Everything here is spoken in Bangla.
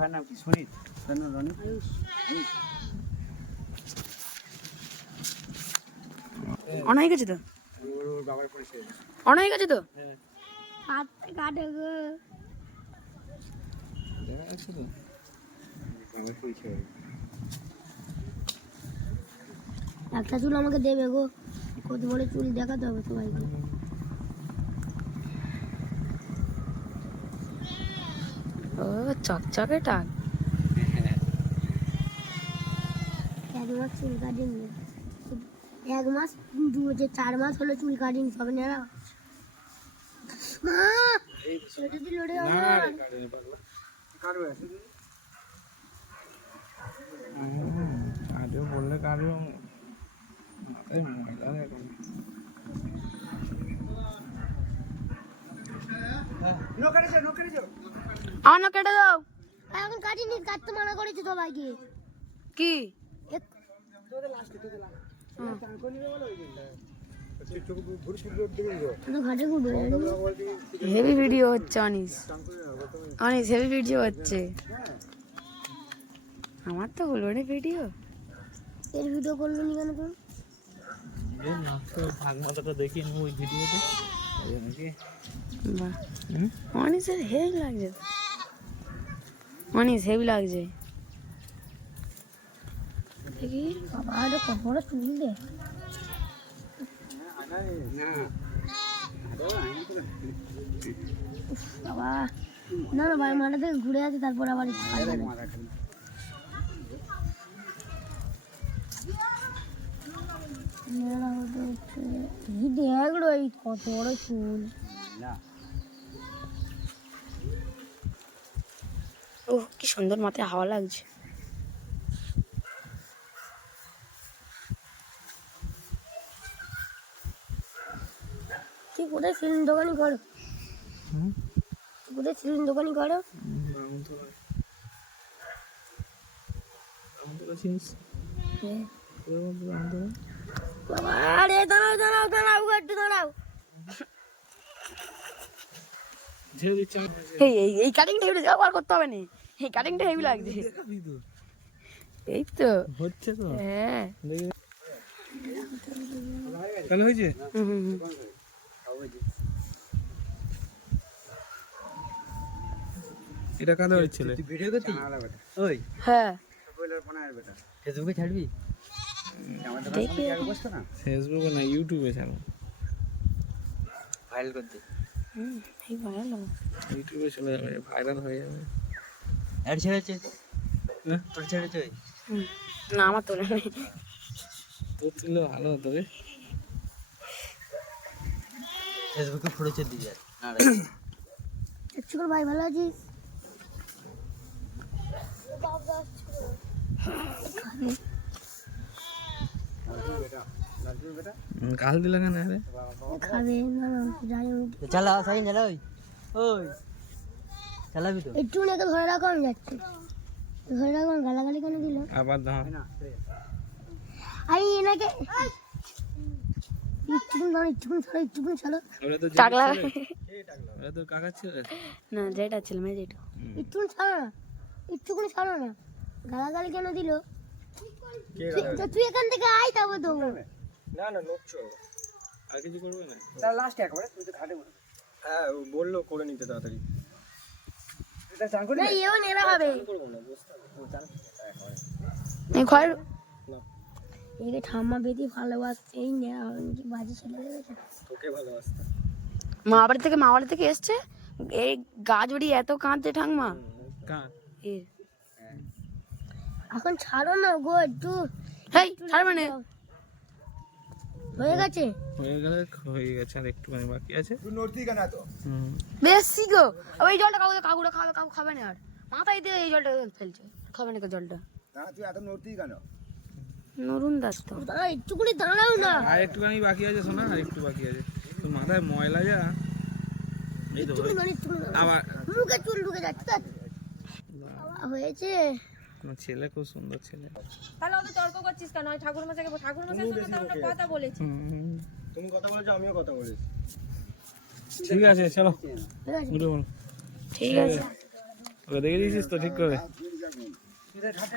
ভাইয়ের নাম কি? সুনীত? রনি? অনেক গেছে তো, অনেক গেছে তো। একটা চুল আমাকে দেবে গো, কত বড় চুল দেখাতে হবে সবাইকে। ও চকচকে টাক। এক মাস চুল কাটিনি, 1 মাস 4 মাস হলো চুল কাটিনি সব নেড়া। মা ছেড়ে দিল রে আমার। কাটবে বললে কাটবে। আমার না কেটে দাও। এখন কাটিনি, কাটতে মানা করেছে সবাইকে। কি ঘাটে ঘুরবে হেভি ভিডিও হচ্ছে অনিস, অনিস হেভি ভিডিও হচ্ছে। আমার তো হলো রে ভিডিও। এর ভিডিও করলো নি কেন তুমি? ভাগ মাথাটা দেখিয়ে নেবো ওই ভিডিওতে। বাহ, অনিসের হেভি লাগছে, অনিস হেভি লাগছে। দেখি বাবা আরে কত বড় চুল দে। বাবা না না ভাই, মাঠে থেকে ঘুরে আছে তারপর আবার দেখলো এই কত বড় চুল। ও কি সুন্দর মাথায় হাওয়া লাগছে। কি কোথায় ফিল্ম দোকানি করো? কোথায় ফিল্ম দোকানি করো? বাবা আরে দাঁড়াও দাঁড়াও দাঁড়াও একটু দাঁড়াও। এই কাটিংটা হেভি ব্যবহার করতে হবে না, এই কাটিংটা হেভি লাগছে। এই তো হচ্ছে তো, হ্যাঁ তাহলে হয়েছে। এটা কাদা হয়েছিল। তুই ভিডিও করতি? ওই হ্যাঁ ফেসবুকে ছাড়বি? দেখি ফেসবুকে না, ইউটিউবে ছাড়ো। ভাইরাল করতে? এই ভালো ইউটিউবে চলে যাবে, ভাইরাল হয়ে যাবে। অ্যাড ছেড়েছে? তোর ছেড়েছে? না আমার তোলে নেই। তোর তুললে ভালো হতো রে। ফেসবুকে ফোড়েছে দিয়ে না রে। একটু ভাই ভালো আছিস? গাল দিলে কেন রে? খাবে না না জানি চালা সাইন চালা। ওই ওই চালাবি তো? একটু না তো ধরে রাখো, আমি যাচ্ছি। ধরে রাখো, গালাগালি কেন দিল? আবার দাও। আমি এনাকে একটুকুন ছাড়ো। ওরা তো টাকলা ওরা তো কাকা ছিল না, যেটা ছিল মেয়ে যেটা। একটুকুন ছাড়ো না, গালাগালি কেন দিল? তুই এখান থেকে আয় তবে তো। না না নড়ছো, আর কিছু করবে না। তাহলে লাস্ট একবারে তুই তো ঘাটে বলে। হ্যাঁ ও বললো করে নিতে তাড়াতাড়ি। এটা চান করে না এও নেড়া হবে। করব না, বুঝতে হবে। চান এই ঘর একে ঠাম্মা বেদি ভালোবাসতে এই নেড়া হবে নাকি? বাজে ছেলে দেখেছে তোকে ভালোবাসতে। মা বাড়ি থেকে এসছে, এই গাছ বাড়ি এত কাঁদছে ঠাংমা কান এর। এখন ছাড়ো না গো একটু। হেই ছাড়বে না। হয়ে গেছে হয়ে গেছে, আর একটুখানি বাকি আছে। তুই নড়তি কেন তো? বেশি গো, এই জলটা কাকুরা খাবে, কাকু খাবে না। আর মাথায় দিয়ে এই জলটা ফেলছে, খাবে না জলটা। না তুই এত নড়তি কেন? নরুন দাস তো দাঁড়া একটুকুনি দাঁড়াও না। আর একটুখানি বাকি আছে, শোনা, আর একটু বাকি আছে। তোর মাথায় ময়লা যা। এই তো একটুকুনি আবার মুখে চুল ঢুকে যাচ্ছে। বাবা, হয়েছে। আমার ছেলে খুব সুন্দর ছেলে। তাহলে অত তর্ক করছিস কেন? ঠাকুরমশাইয়ের সঙ্গে তো আমরা কথা বলেছি। তুমি কথা বলেছো, আমিও কথা বলেছি। ঠিক আছে চলো ঠিক আছে উঠে বলো। ঠিক আছে। ওকে দেখে দিয়েছিস তো ঠিক করে? তুই এখন